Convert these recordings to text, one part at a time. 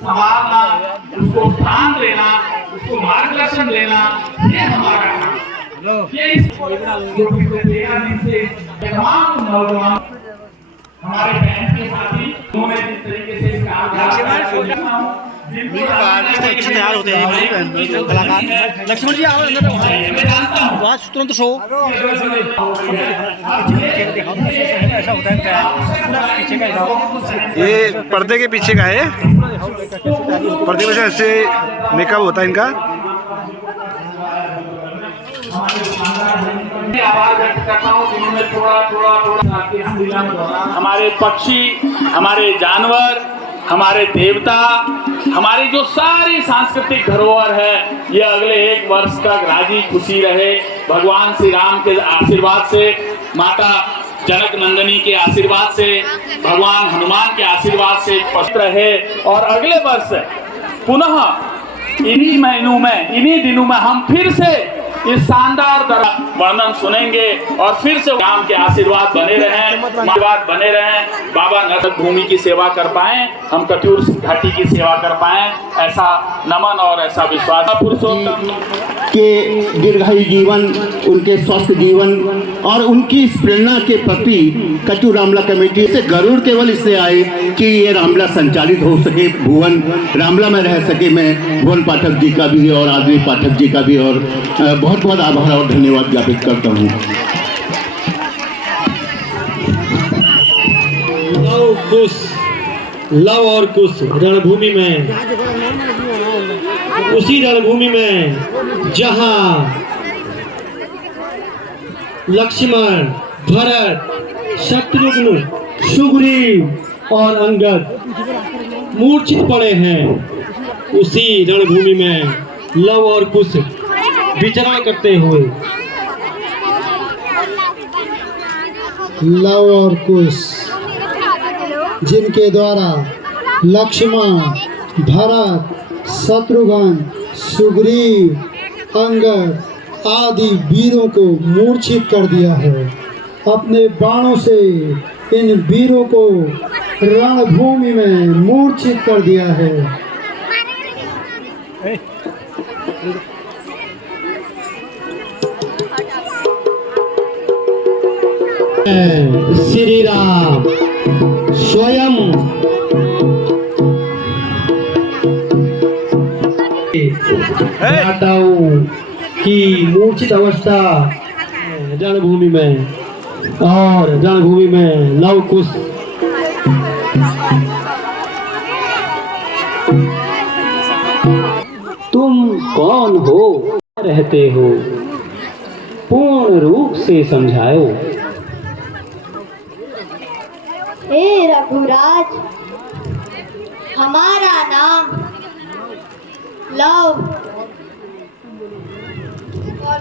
संभालना, उसको स्थान देना, उसको मार्गदर्शन देना, ये हमारा काम। ये इस से तमाम नौजवान हमारे बहन के साथी उन्होंने जिस तरीके से इस काम तैयार होते हैं कलाकार। लक्ष्मण जी आओ अंदर तुरंत शो ऐसा होता है पीछे का, ये पर्दे के पीछे का है, पर्दे में से ऐसे मेकअप होता है इनका। आभार व्यक्त करता हूँ जिन्होंने थोड़ा हमारे पक्षी, हमारे जानवर, हमारे देवता, हमारी जो सारी सांस्कृतिक धरोहर है, ये अगले 1 वर्ष तक राजी खुशी रहे। भगवान श्री राम के आशीर्वाद से, माता जनक नंदिनी के आशीर्वाद से, भगवान हनुमान के आशीर्वाद से पस्त रहे। और अगले वर्ष पुनः इन्हीं महीनों में, इन्हीं दिनों में हम फिर से इस शानदार वर्णन सुनेंगे और फिर से राम के आशीर्वाद बने रहें, बाबा नरक भूमि की सेवा कर पाएं, हम कठोर घाटी की सेवा कर पाएं, ऐसा नमन और ऐसा विश्वास। पुरुषोत्तम के दीर्घायु जीवन, उनके स्वस्थ जीवन और उनकी प्रेरणा के प्रति कचू रामला कमेटी से गरुड़ केवल इससे आए कि ये रामला संचालित हो सके, भुवन रामला में रह सके। मैं भुवन पाठक जी का भी और आदमी पाठक जी का भी और बहुत बहुत आभार और धन्यवाद ज्ञापित करता हूँ। लव और कुश रणभूमि में, उसी रणभूमि में जहां लक्ष्मण, भरत, शत्रुघ्न, सुग्रीव और अंगद मूर्छित पड़े हैं, उसी रणभूमि में लव और कुश विचरण करते हुए लव और कुश जिनके द्वारा लक्ष्मण, भरत, शत्रुघ्न, सुग्रीव, अंगद आदि वीरों को मूर्छित कर दिया है। अपने बाणों से इन वीरों को रणभूमि में मूर्छित कर दिया है। श्री राम स्वयं माताओं की मूर्छित अवस्था रणभूमि में, और रणभूमि में लव कुश तुम कौन हो, रहते हो, पूर्ण रूप से समझाओ। हे रघुराज, हमारा नाम लव और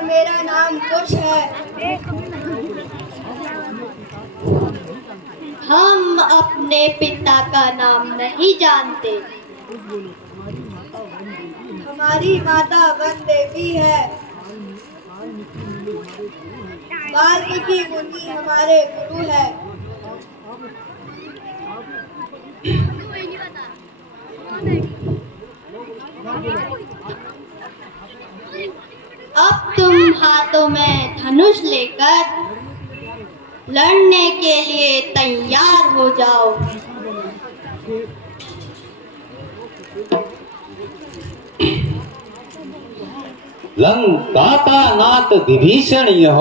मेरा नाम कुश है। हम अपने पिता का नाम नहीं जानते। हमारी माता वन देवी है। वाल्मीकि मुनि हमारे गुरु है। अब तुम हाथों में धनुष लेकर लड़ने के लिए तैयार हो जाओ। लंका का नाथ विभीषण यह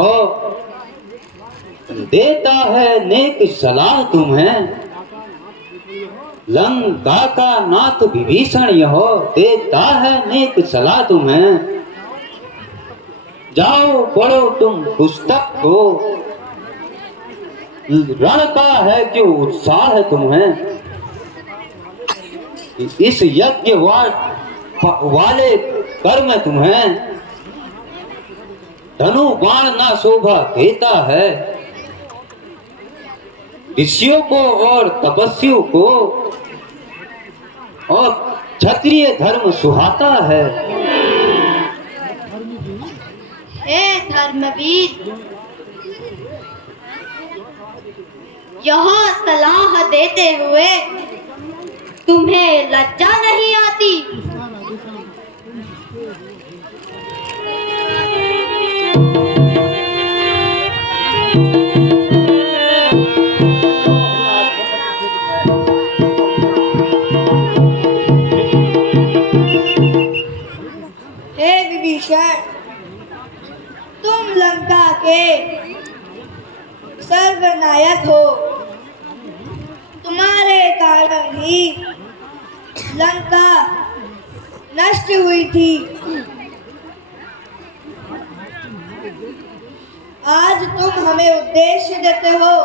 देता है नेक सलाह तुम्हें। लंका का नाथ विभीषण यह देता है नेक सलाह तुम्हें। जाओ पढ़ो तुम पुस्तक को, रण का है जो उत्साह है तुम्हें। इस यज्ञ वाले कर्म तुम्हें धनु बाण ना शोभा देता है। ऋषियों को और तपस्वियों को और क्षत्रिय धर्म सुहाता है। हे धर्मवीर, यह सलाह देते हुए तुम्हें लज्जा नहीं आती? हे विभीषण, तुम लंका के सर्वनायक हो। तुम्हारे कारण ही लंका नष्ट हुई थी। आज तुम हमें उपदेश देते हो।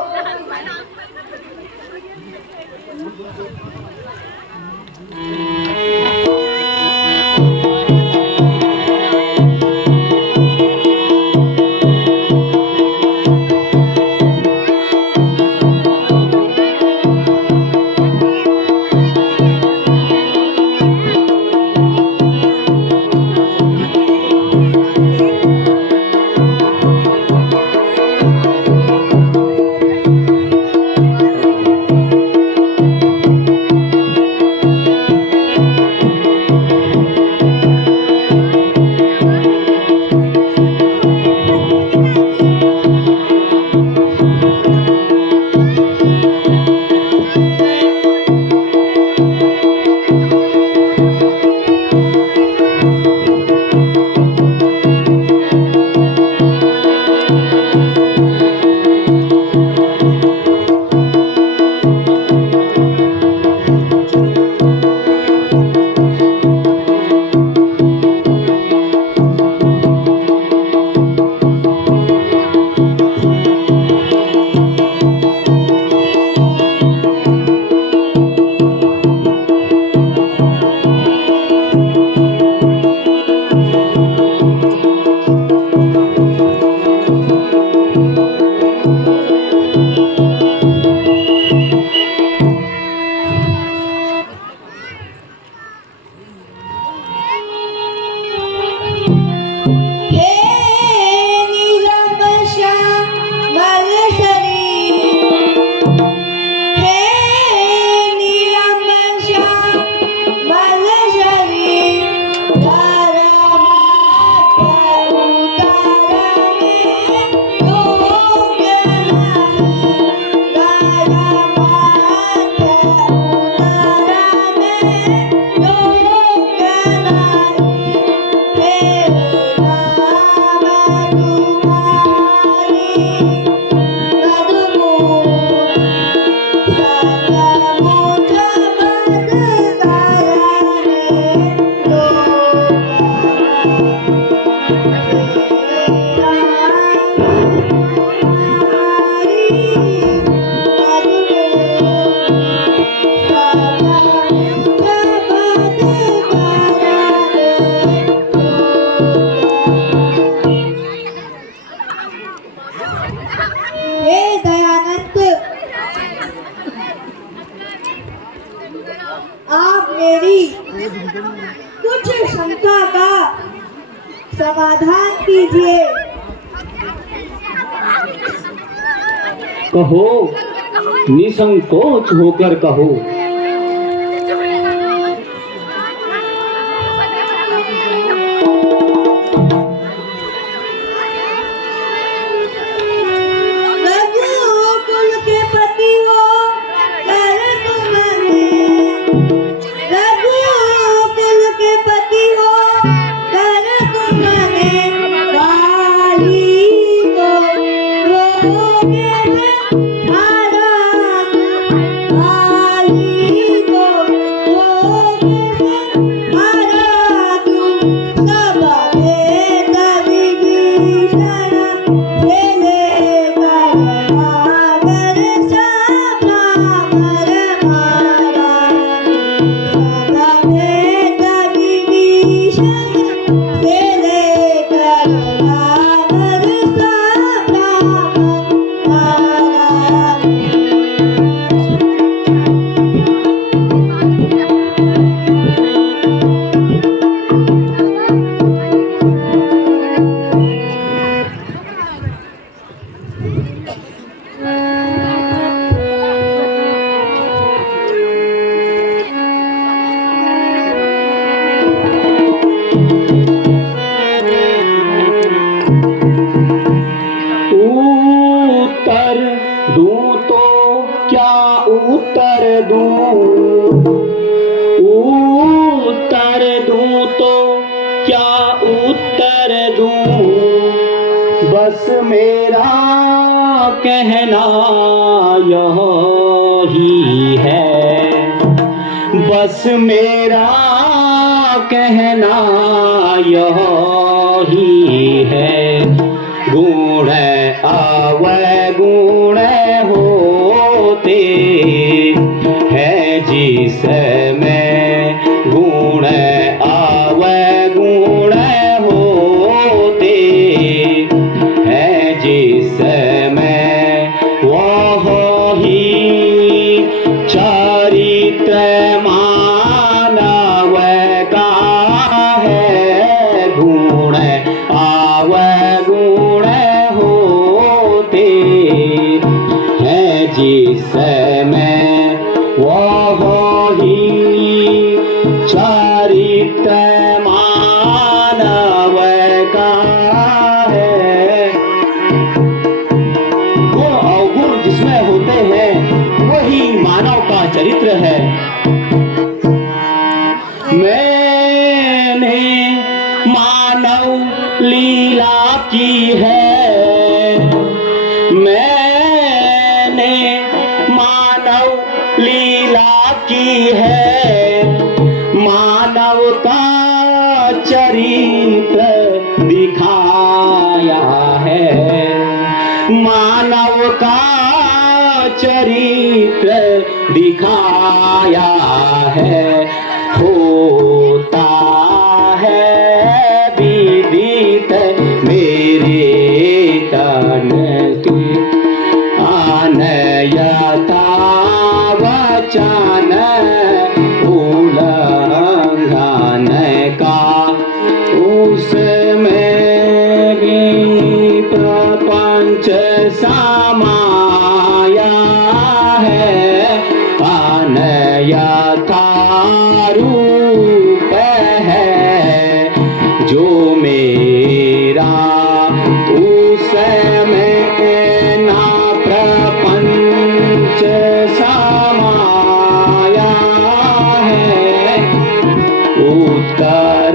कुछ शंका का समाधान कीजिए। कहो, निसंकोच होकर कहो। Ah उत्तर दूं तो क्या उत्तर दूं, उत्तर दूं तो क्या उत्तर दूं, बस मेरा कहना यही है, बस मेरा कहना यही है। गुण अवगुण होते हैं जिसमें, गुण अवगुण होते हैं जिसमें, वह ही चरित्र मानव का है। गुण अवगुण होते हैं जिसमें, वह ही चरित्र मानव का है। गुण अवगुण जिसमें होते हैं वही मानव का चरित्र है। मैंने मानव लीला की है, मैंने मानव लीला की है, मानव का चरित्र दिखाया है, मानव का चरित्र दिखाया है। होता है विदित मेरे तन के, अनयथा वचन उल्लंघन का, उसमें भी प्रपंच समाया है। अनयथा रूप है जो मेरा, उसमें ना प्रपंच समाया है। उत्तर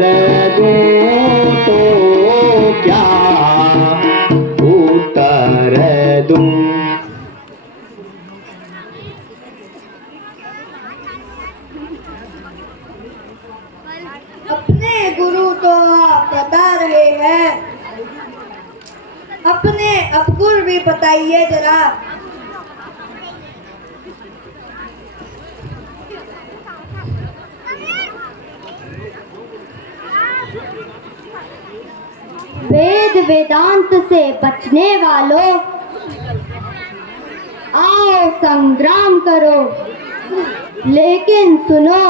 दूं तो क्या उत्तर दूं, अपने गुरु तो आप बता रहे हैं, अपने अपगुण भी बताइए जरा। वेद वेदांत से बचने वालों, आओ संग्राम करो, लेकिन सुनो,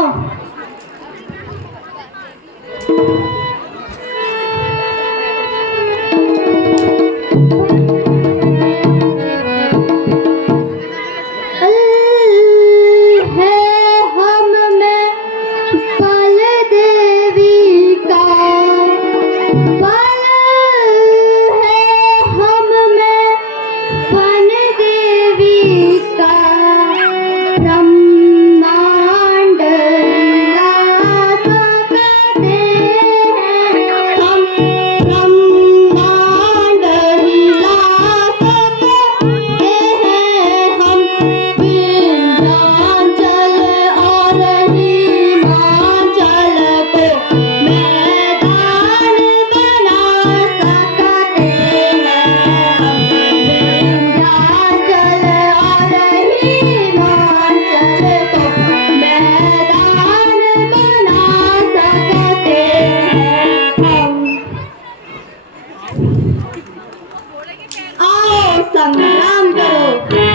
संग्राम करो।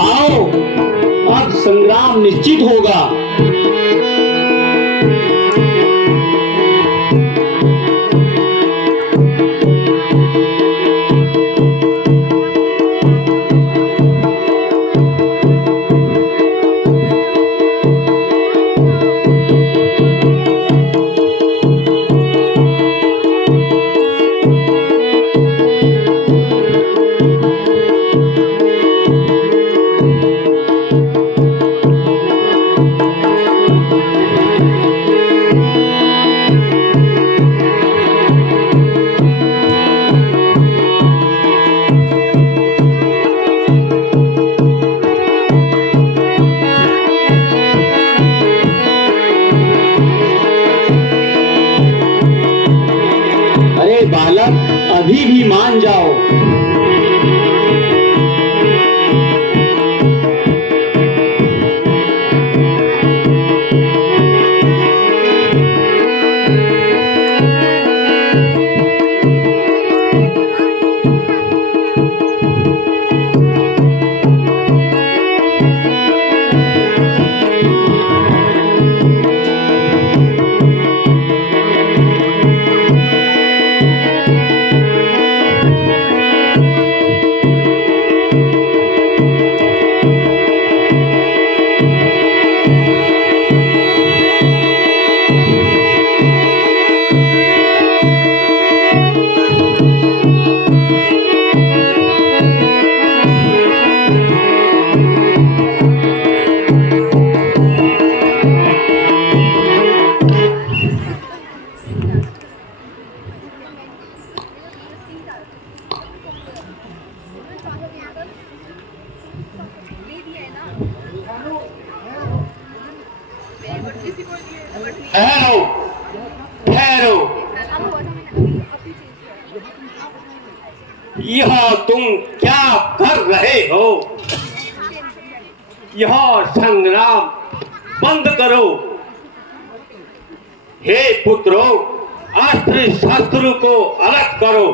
आओ अब संग्राम निश्चित होगा। बालक अभी भी मान जाओ। ठहरो ठहरो, यह तुम क्या कर रहे हो? यह संग्राम बंद करो। हे पुत्रों, अस्त्र शस्त्र को अलग करो।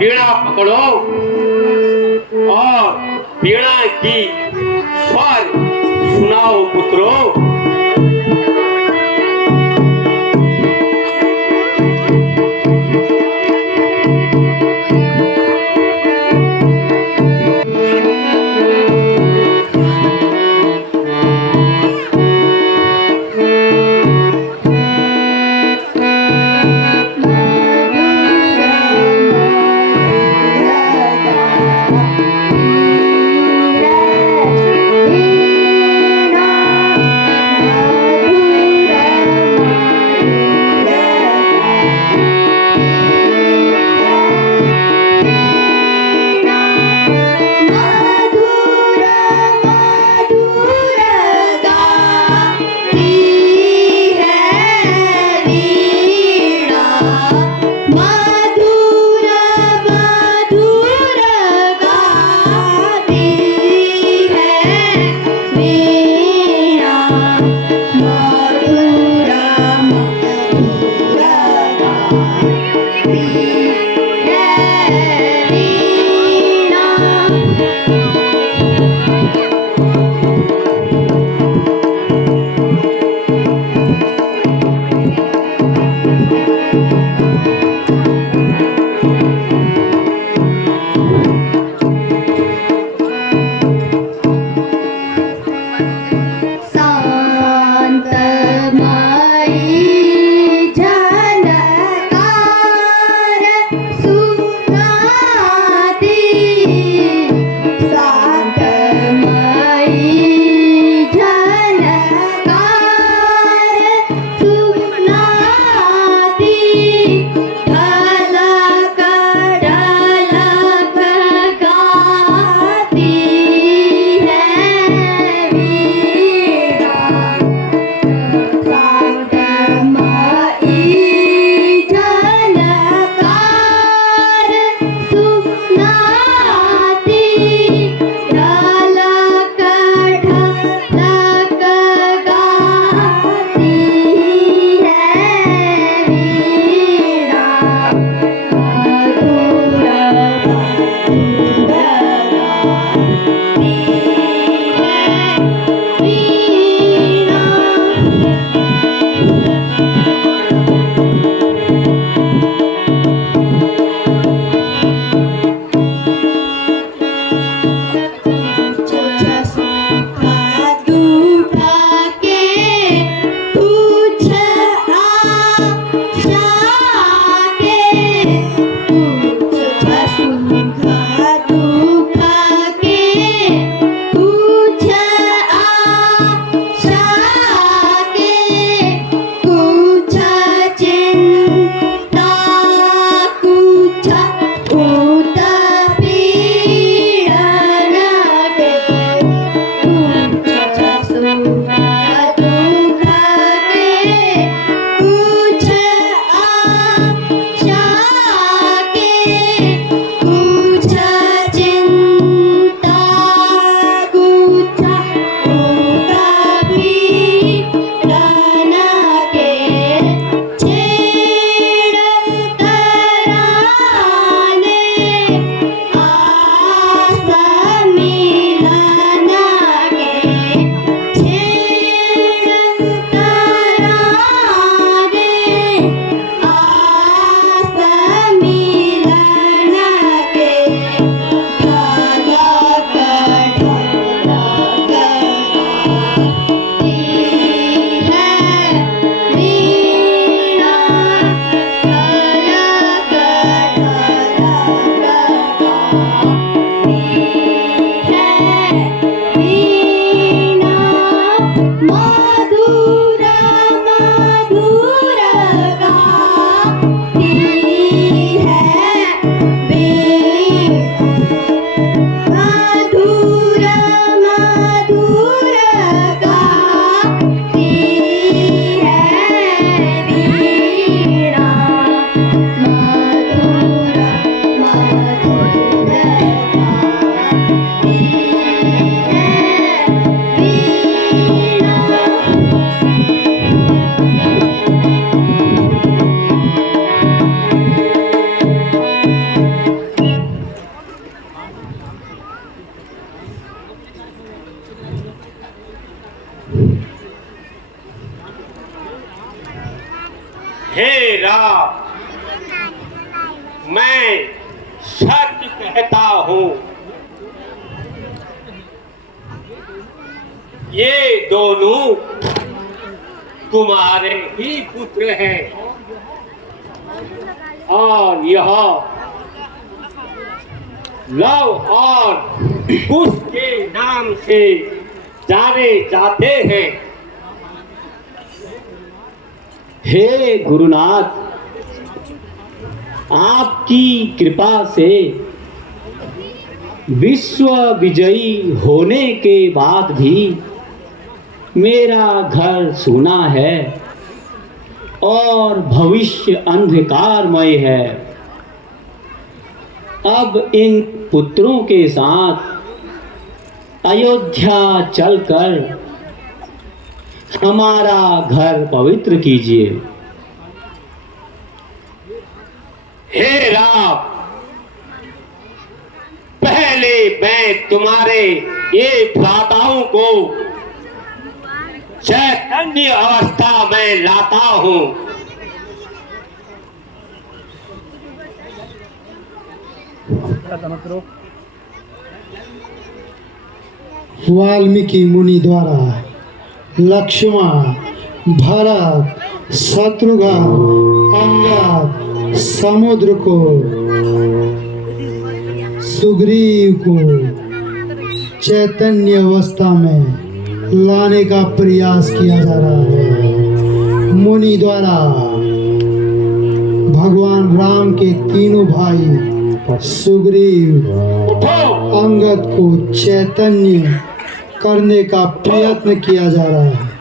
वीणा पकड़ो और वीणा की स्वर सुनाओ पुत्रों। वीणा मधुर मधुर गाती है वीणा मधुर मधुर गाती है वीणा मधुर मधुर गाती हे राम, मैं सच कहता हूँ, ये दोनों तुम्हारे ही पुत्र हैं और यह लव और कुश के नाम से जाने जाते हैं। हे गुरुनाथ, आपकी कृपा से विश्व विजयी होने के बाद भी मेरा घर सूना है और भविष्य अंधकारमय है। अब इन पुत्रों के साथ अयोध्या चलकर हमारा घर पवित्र कीजिए। हे राम, पहले मैं तुम्हारे ये भ्राताओं को चैतन्य अवस्था में लाता हूँ। वाल्मीकि मुनि द्वारा लक्ष्मण, भरत, शत्रुघ्न, अंगद, समुद्र को, सुग्रीव को चैतन्य अवस्था में लाने का प्रयास किया जा रहा है। मुनि द्वारा भगवान राम के तीनों भाई सुग्रीव, अंगद को चैतन्य करने का प्रयत्न किया जा रहा है।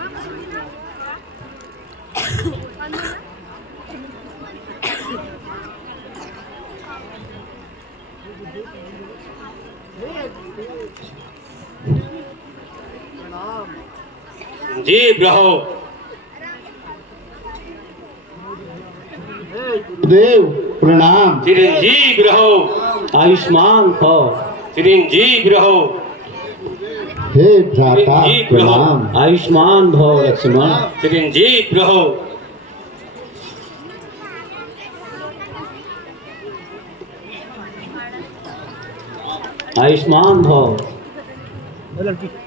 जी ब्रहो। देव प्रणाम। चिरंजीव रहो, आयुष्मान हो। चिरंजीव रहो। हे भ्राता प्रणाम। आयुष्मान भव लक्ष्मण। चिरंजीव रहो। आयुष्मान भव। रानी का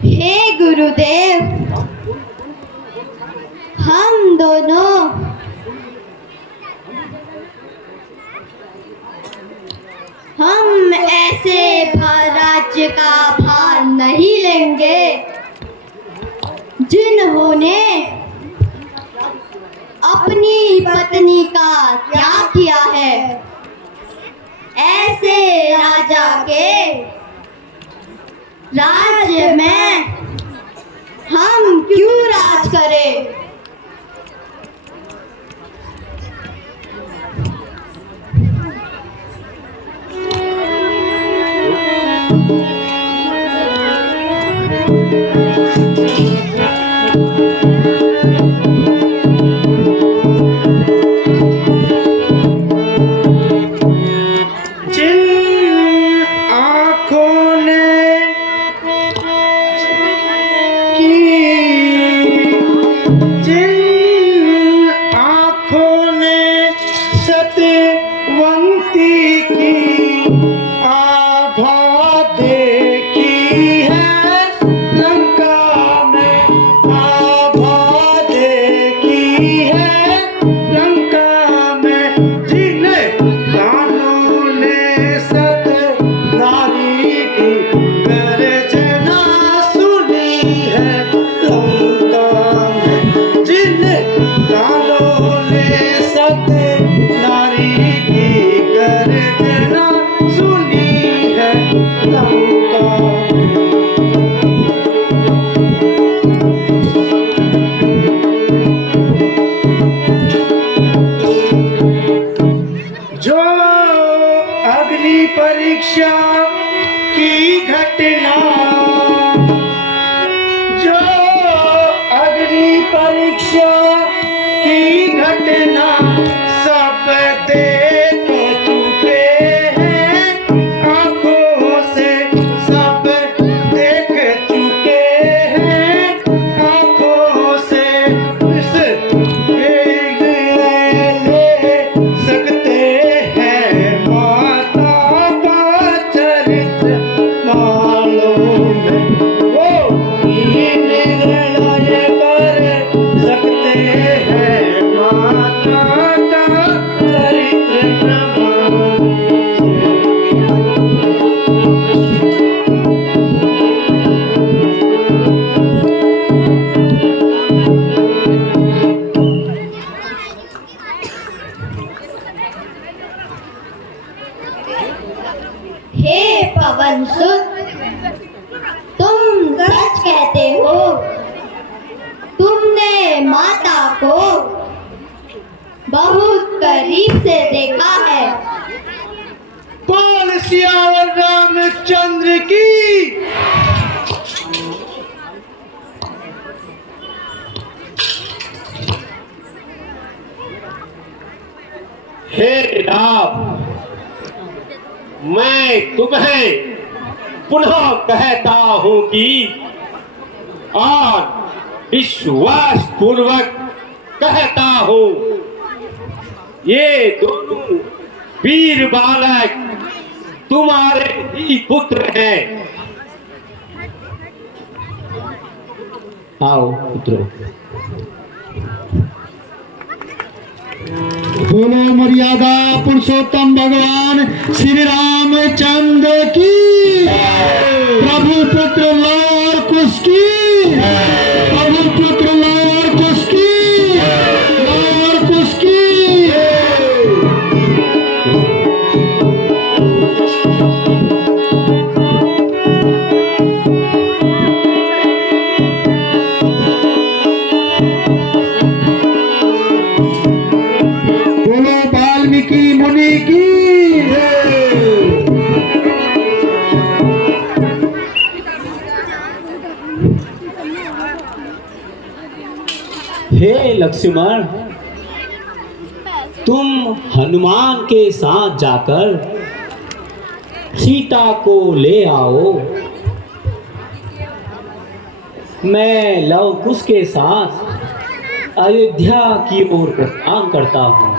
हे गुरुदेव, हम दोनों हम ऐसे राज्य का भार नहीं लेंगे जिन्होंने अपनी पत्नी का त्याग किया है। ऐसे राजा के राज्य में हम क्यों राज करें? परीक्षा की घटना, जो अग्नि परीक्षा की घटना सब देख चुके हैं, आंखों से सब देख चुके हैं, आंखों से ले सकते हैं माता का चरित्र मालूम है, वो निर्णय कर सकते हैं माता का चरित्र मालूम हे पवन सुत, तुम सच कहते हो, तुमने माता को बहुत करीब से देखा है। बोल सियावर रामचंद्र की। हे राम, मैं तुम्हें पुनः कहता हूं कि और विश्वास पूर्वक कहता हूं, ये दोनों वीर बालक तुम्हारे ही पुत्र हैं। आओ पुत्रों। बोलो मर्यादा पुरुषोत्तम भगवान श्री रामचंद्र की। प्रभु पुत्र लौर कुश की। प्रभु पुत्र लौर कुश की। लौर कुश की। वाल्मीकि मुनि की। हे लक्ष्मण, तुम हनुमान के साथ जाकर सीता को ले आओ। मैं लव कुश के साथ अयोध्या की ओर प्रस्थान करता हूँ।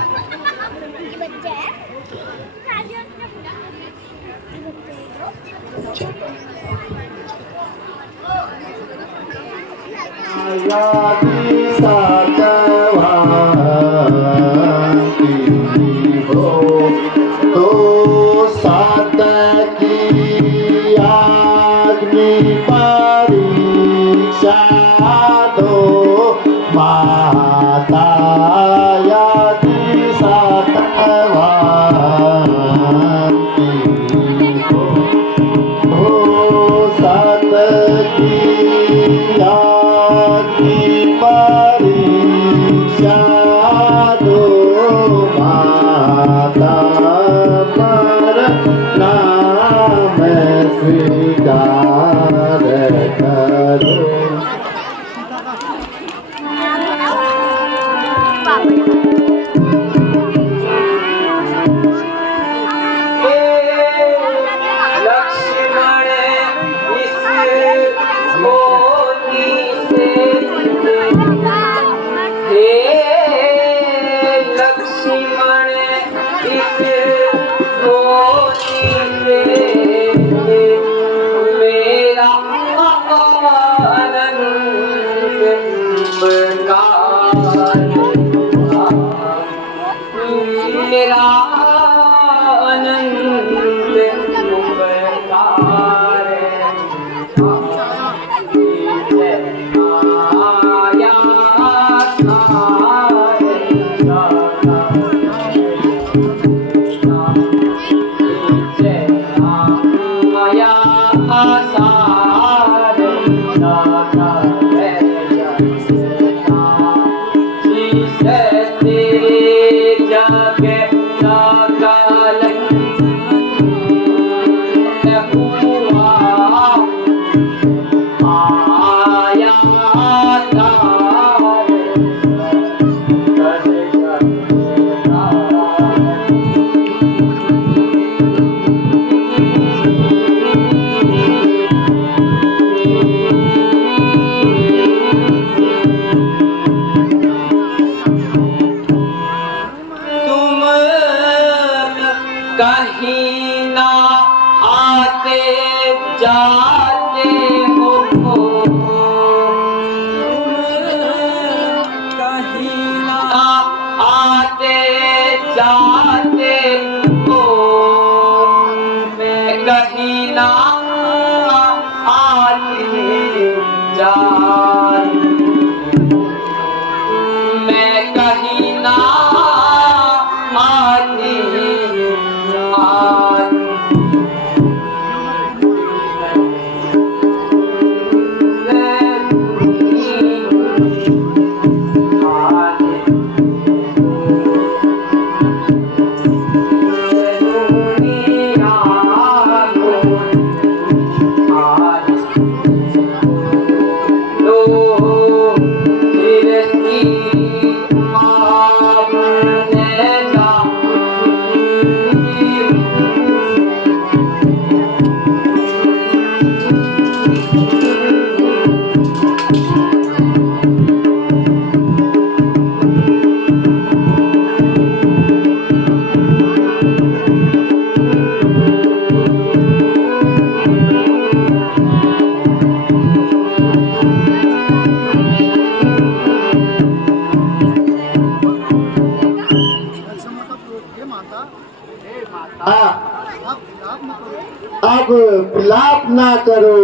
अब विलाप ना करो,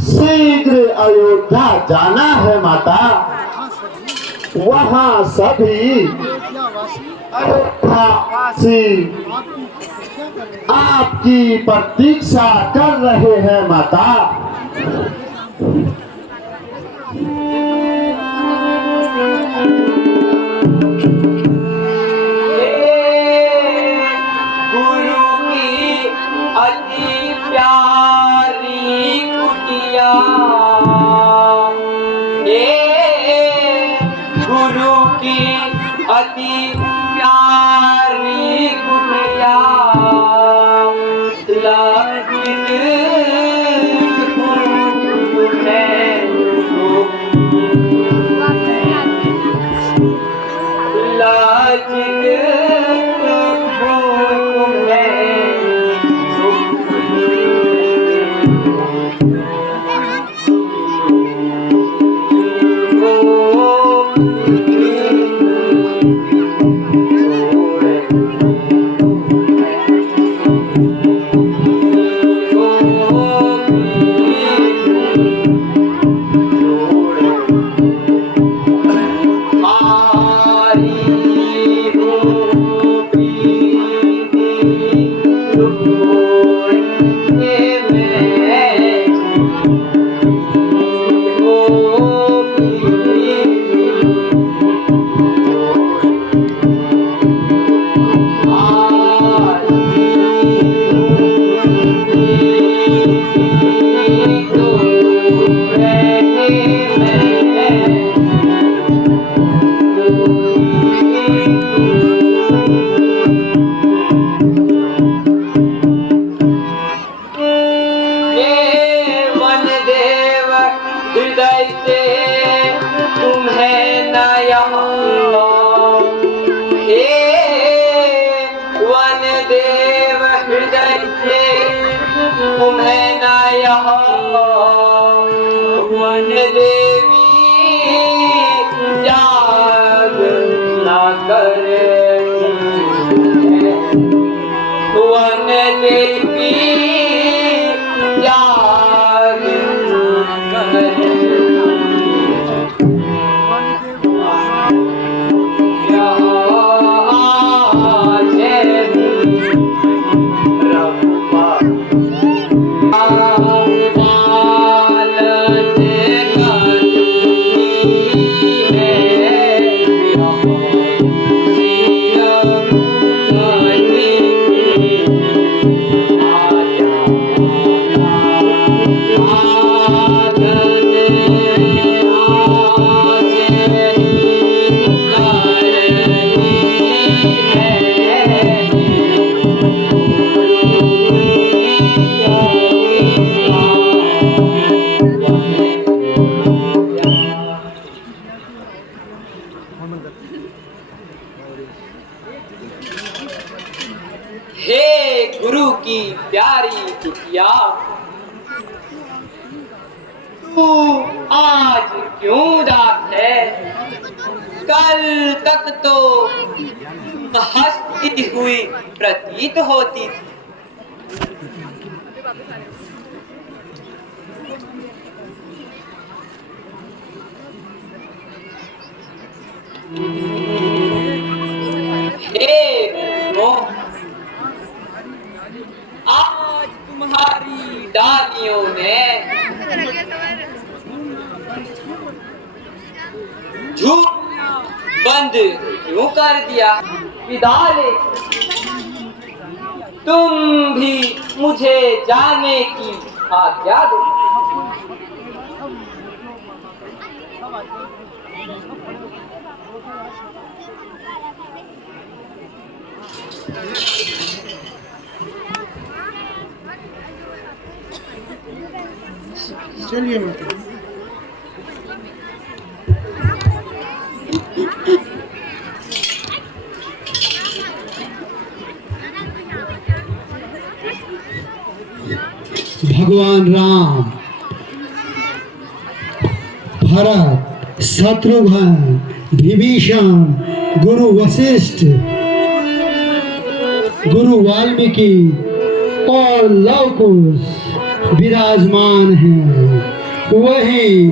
शीघ्र अयोध्या जाना है माता। वहाँ सभी अयोध्यावासी आपकी प्रतीक्षा कर रहे हैं माता। यहाँ वन देवी जाग ना करेगी, वन देवी जाग ना करेगी। हे गुरु की प्यारी बिटिया, तू आज क्यों उदास है? कल तक तो हंसती हुई प्रतीत होती थी। हे आज तुम्हारी डालियों ने झूठ बंद क्यों कर दिया? विदा ले, तुम भी मुझे जाने की आज्ञा दो। चलिए माता। भगवान राम, भरत, शत्रुघ्न, विभीषण, गुरु वशिष्ठ, गुरु वाल्मीकि और लव कुश विराजमान हैं। वही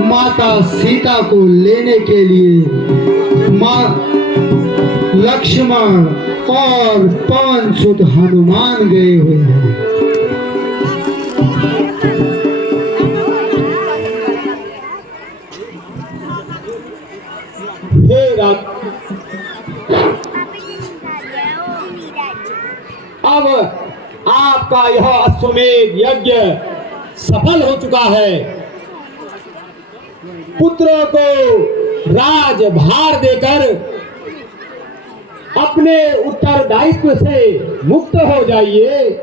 माता सीता को लेने के लिए माँ लक्ष्मण और पवन सुत हनुमान गए हुए हैं। हे राम, अब आपका यह अश्वमेध यज्ञ सफल हो चुका है। पुत्रों को राजभार देकर अपने उत्तरदायित्व से मुक्त हो जाइए।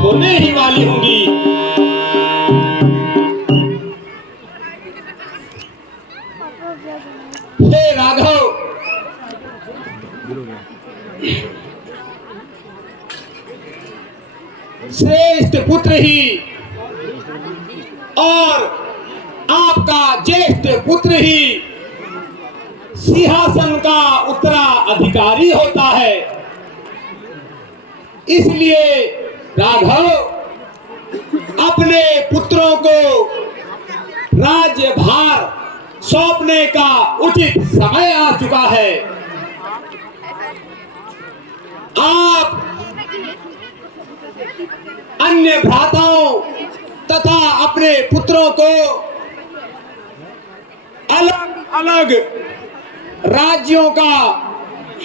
होने ही वाली होंगी। श्रेष्ठ पुत्र ही और आपका ज्येष्ठ पुत्र ही सिंहासन का उत्तराधिकारी होता है। इसलिए राघव अपने पुत्रों को राज्यभार सौंपने का उचित समय आ चुका है। आप अन्य भ्राताओं तथा अपने पुत्रों को अलग अलग राज्यों का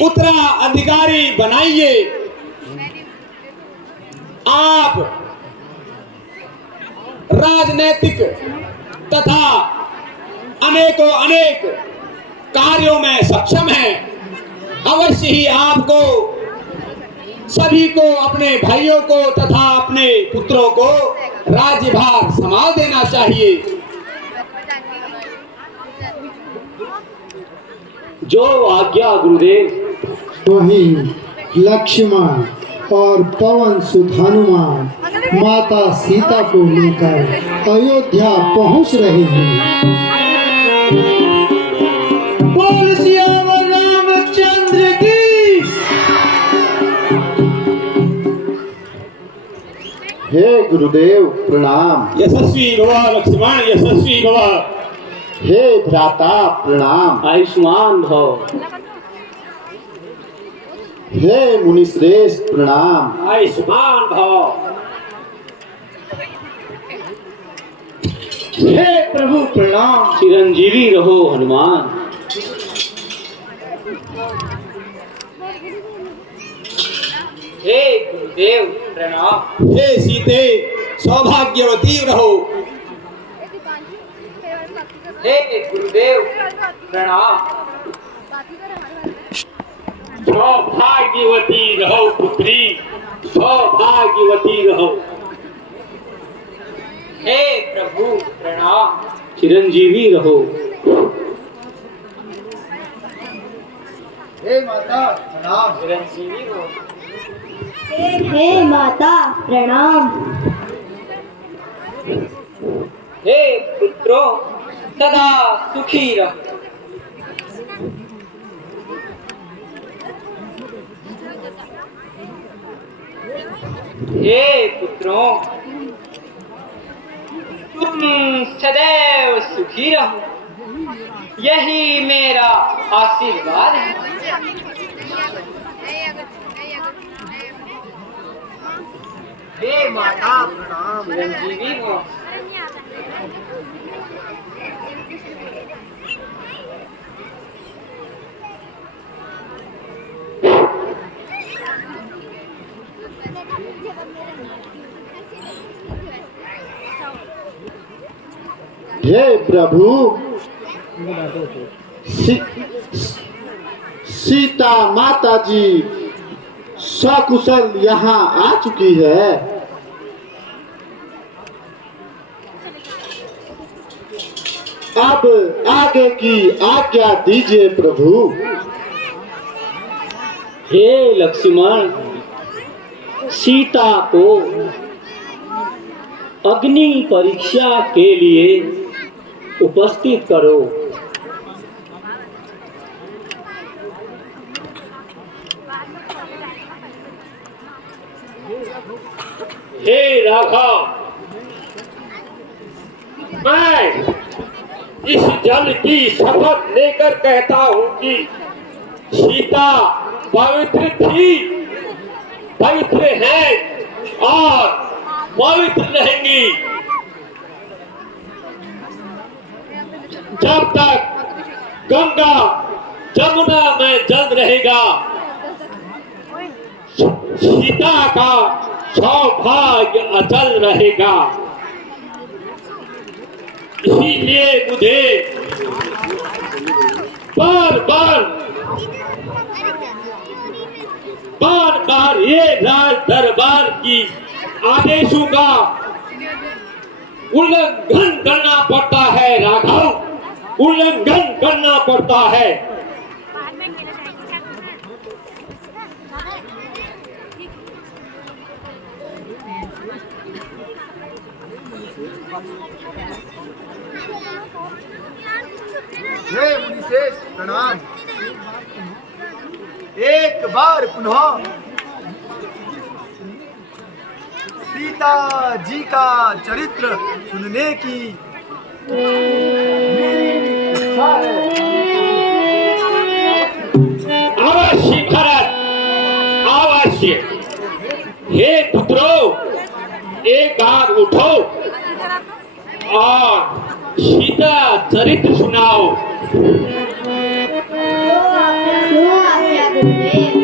उत्तराधिकारी बनाइए। आप राजनैतिक तथा अनेकों अनेक कार्यों में सक्षम हैं। अवश्य ही आपको सभी को, अपने भाइयों को तथा अपने पुत्रों को राज्यभार संभाल देना चाहिए। जो आज्ञा गुरुदेव। वहीं लक्ष्मण और पवन सुत हनुमान माता सीता को लेकर अयोध्या पहुंच रहे हैं। बोल सियावर रामचंद्र की। हे गुरुदेव प्रणाम। यशस्वी भव लक्ष्मण, यशस्वी भव। हे भ्राता प्रणाम। आयुष्मान भव। हे मुनिश्रेष्ठ प्रणाम। आयुष्मान भव। हे प्रभु प्रणाम। चिरंजीवी रहो हनुमान। हे गुरुदेव प्रणाम। हे सीते सौभाग्यवती रहो। हे गुरुदेव प्रणाम। सौभाग्यवती रहो पुत्री, सौभाग्यवती रहो। हे प्रभु प्रणाम। चिरंजीवी रहो। हे माता प्रणाम। चिरंजीवी रहो। हे माता प्रणाम। हे पुत्रों सदा सुखी रहो। हे पुत्रों तुम सदैव सुखी रहो, यही मेरा आशीर्वाद है। हे माता प्रणाम। चिरंजीवी हो। हे प्रभु सीता माता जी सकुशल यहाँ आ चुकी है। अब आगे की आज्ञा दीजिए प्रभु। हे लक्ष्मण सीता को अग्नि परीक्षा के लिए उपस्थित करो। हे राघव, मैं इस जल की शपथ लेकर कहता हूँ कि सीता पवित्र थी, पवित्र है और पवित्र रहेंगी। जब तक गंगा जमुना में जल रहेगा, सीता का सौभाग्य अचल रहेगा। इसीलिए मुझे बार बार ये राज दरबार की आदेशों का उल्लंघन करना पड़ता है राघव, उल्लंघन करना पड़ता है। हे मुनिश्रेष्ठ प्रणाम। एक बार पुनः सीता जी का चरित्र सुनने की मेरी इच्छा है। अवश्य खरत, अवश्य। हे पुत्रो, एक बार उठो और सीता चरित्र सुनाओ। जो आज्ञा गुरुदेव।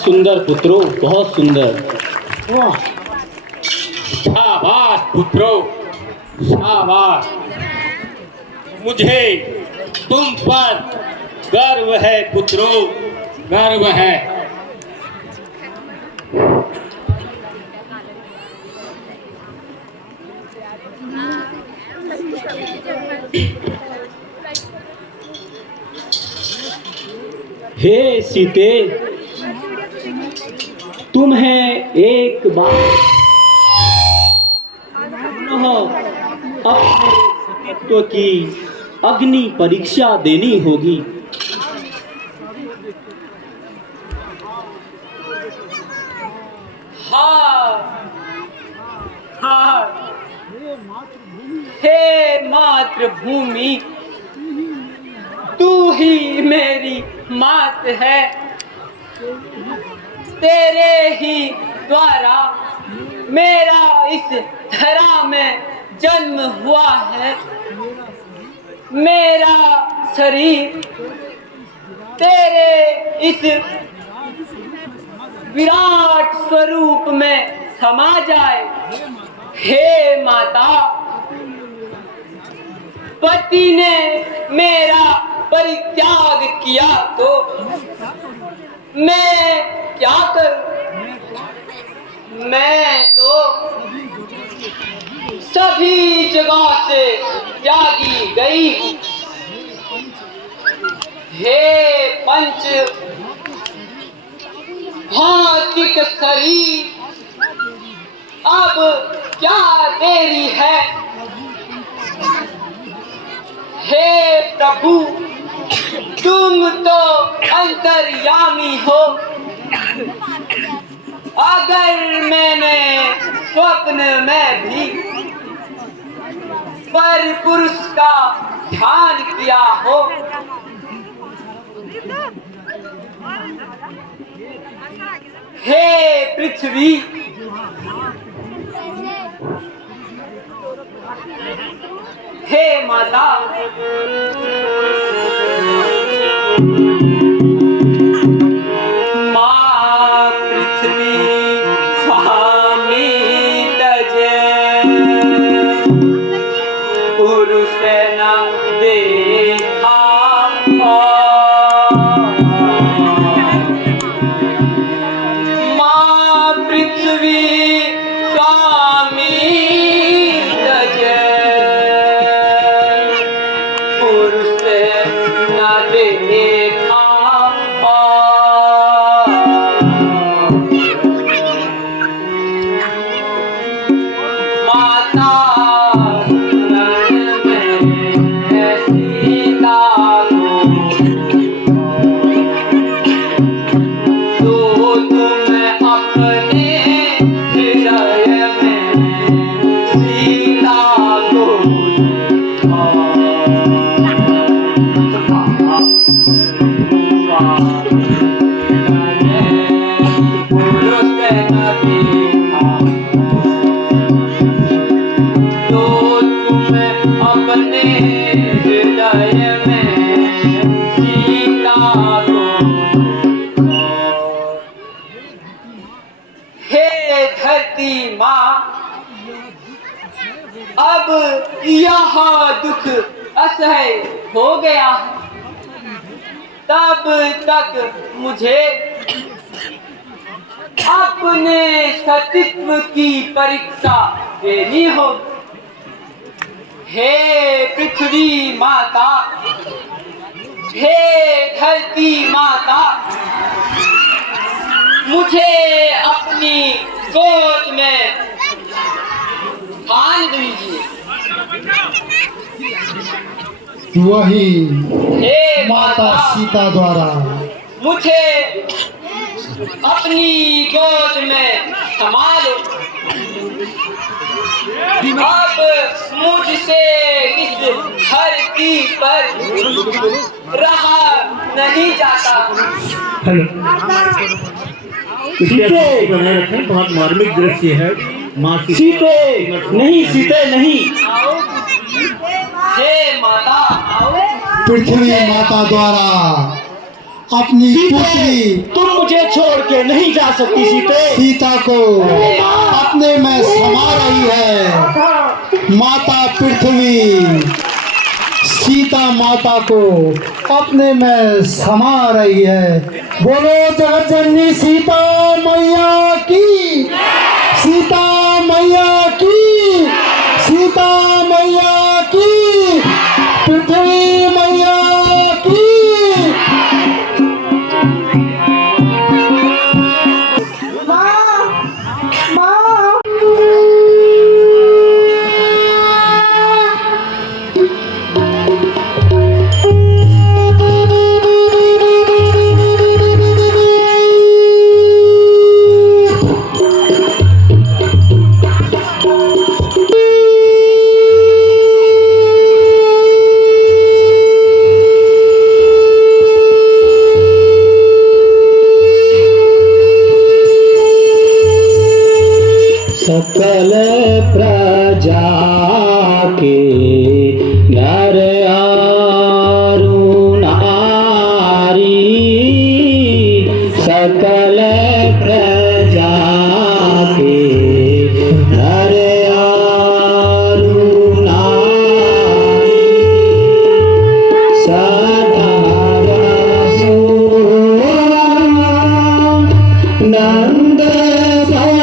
सुंदर पुत्रों, बहुत सुंदर। वाह, शाबाश पुत्रों, शाबाश। मुझे तुम पर गर्व है पुत्रों, गर्व है। हे सीते, तुम्हें एक बार अपने सतीत्व की अग्नि परीक्षा देनी होगी। हाँ, हे मातृभूमि, तू ही मेरी मात है। तेरे ही द्वारा मेरा इस धरा में जन्म हुआ है। मेरा शरीर तेरे इस विराट स्वरूप में समा जाए। हे माता, पति ने मेरा परित्याग किया तो मैं क्या करूं? मैं तो सभी जगह से त्यागी गई। हे पंच भौतिक शरीर, अब क्या देरी है? हे प्रभु, तुम तो अंतर्यामी हो। अगर मैंने स्वप्न में भी पर पुरुष का ध्यान किया हो, हे पृथ्वी, हे माता, माँ पृथ्वी स्वामी तजे, पुरुष न देखा। माँ पृथ्वी स्वामी तजे, पुरुष न देखा। माता शरण में सीता को, तो तुम अपने हृदय में सीता को अपने हृदय में सीता को। हे धरती माँ, अब यह दुख असह्य हो गया। तब तक मुझे अपने सतीत्व की परीक्षा देनी होगी। हे पृथ्वी माता, हे धरती माता, मुझे अपनी गोद में स्थान दीजिए। वही हे माता सीता द्वारा मुझे अपनी गोद में संभालो। अब मुझसे इस धरती पर रहा नहीं जाता। बहुत मार्मिक दृश्य है। माँ सीते नहीं, सीते नहीं। हे माता, पृथ्वी माता द्वारा अपनी सीते, पुत्री तुम मुझे छोड़ के नहीं जा सकती सीते। सीता को अपने में समा रही है माता पृथ्वी, सीता माता को अपने में समा रही है। बोलो जगत जननी सीता मैया की, सीता मैया की, सीता मैया की, पृथ्वी मैया की। सकल प्रजा के नर आरु नारी, सकल प्रजा के नर आरु नारी, सदा नंद सकल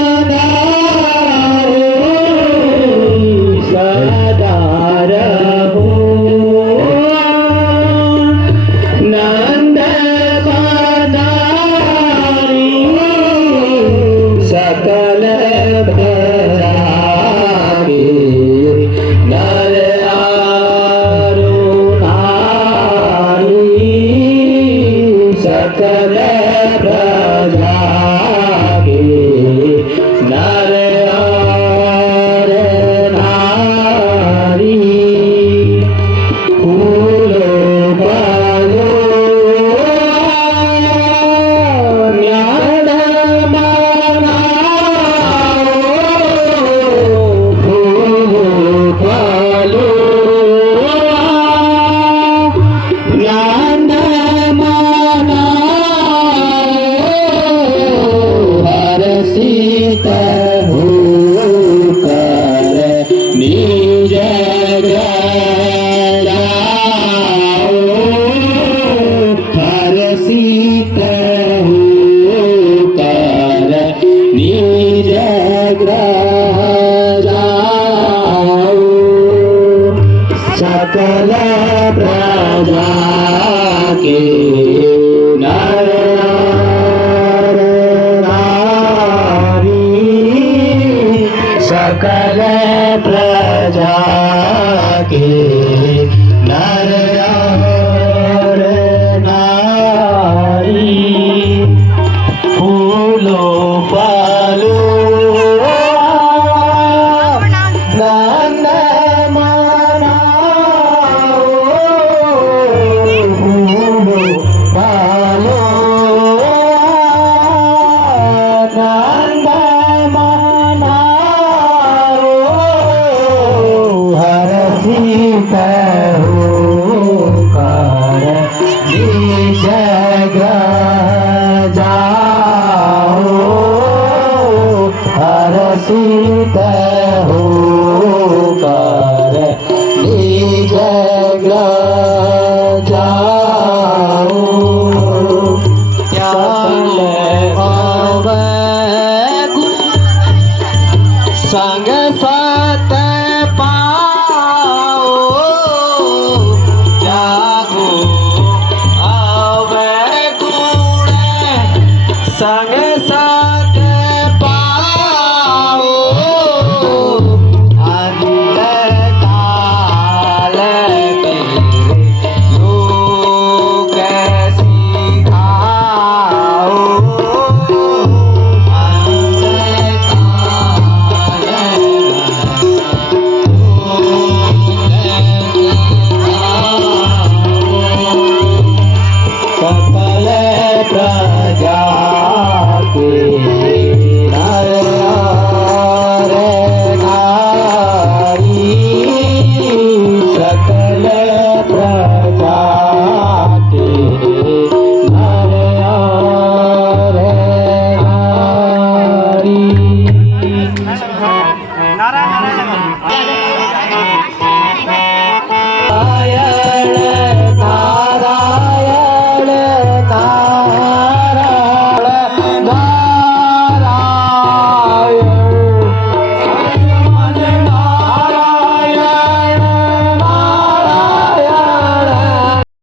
प्रजा